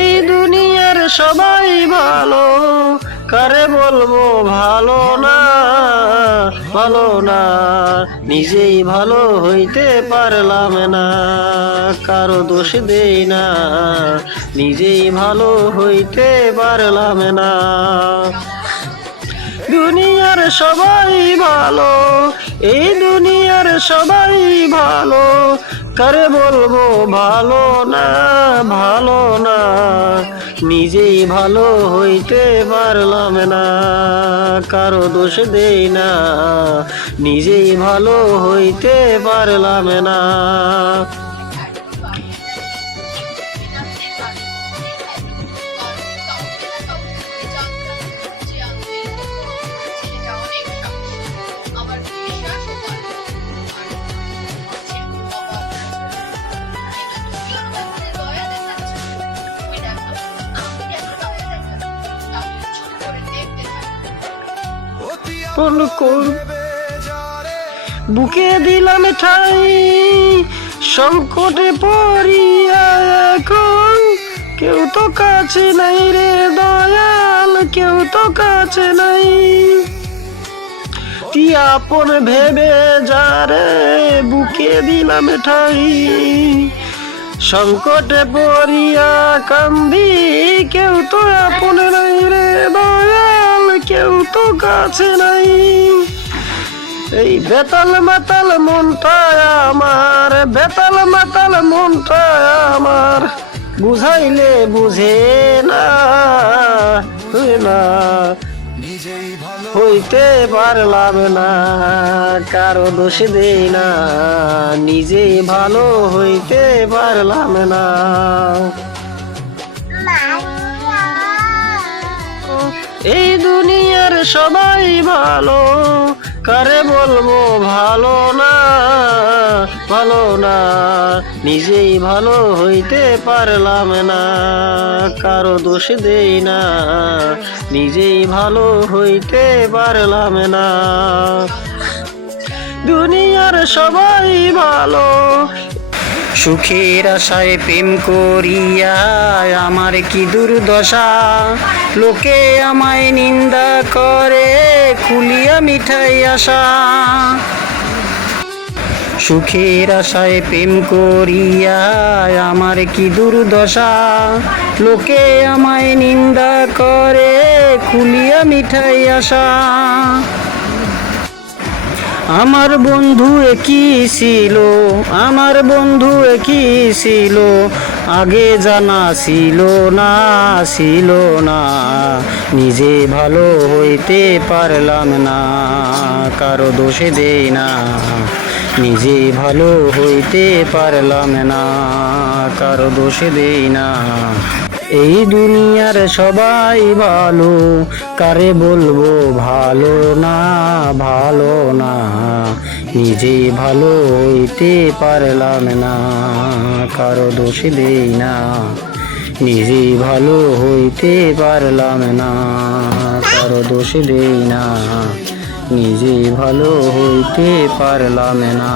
এই দুনিয়ার সবাই ভালো, কারে বলবো ভালো না, ভালো না। নিজেই ভালো হইতে পারলাম না, কারো দোষ দেই না, নিজেই ভালো হইতে পারলাম না। দুনিয়ার সবাই ভালো, এই দুনিয়ার সবাই ভালো, কারে বলবো ভালো না, ভালো না। নিজেই ভালো হইতে পারলাম না, কারো দোষ দেই না, নিজেই ভালো হইতে পারলাম না। বুকে দিলাম ঠাই, সংকটে পড়িয়া এখন কেউ তো কাছে নাই রে দয়াল, কেউ তো কাছে নাই। তুই আপন ভেবে যারে বুকে দিলাম ঠাই, সংকটে পড়িয়া কান্দি, কেউ তো আপন নাই রে দয়াল, কেউ তো কাছে নাই। এই বেতাল মাতাল মনটা আমার, বেতাল মাতাল মনটা আমার, বুঝাইলে বুঝে না, না হইতে পারলাম না, কারো দোষ দেই না, নিজেই ভালো হইতে পারলাম না। এই দুনিয়ার সবাই ভালো, কারে বলবো ভালো না, ভালো না। নিজেই ভালো হইতে পারলাম না, কারো দোষ দেই না, নিজেই ভালো হইতে পারলাম না। দুনিয়ার সবাই ভালো, সুখের আশায় প্রেম করিয়া আমার কি দুর্দশা, লোকে আমায় নিন্দা করে খুলিয়া মিঠাই আশা। সুখের আশায় প্রেম করিয়া আমার কি দুর্দশা, লোকে আমায় নিন্দা করে খুলিয়া মিঠাই আশা। আমার বন্ধু একই ছিল, আমার বন্ধু একই ছিল, আগে জানা ছিল না, ছিল না। নিজে ভালো হইতে পারলাম না, কারো দোষে দেই না, নিজে ভালো হইতে পারলাম না, কারো দোষে দেই না। এই দুনিয়ার সবাই ভালো, কারে বলবো ভালো না, ভালো না। নিজেই ভালো হইতে পারলাম না, কারো দোষ দেই না, নিজেই ভালো হইতে পারলাম না, কারো দোষ দেই না, নিজেই ভালো হইতে পারলাম না।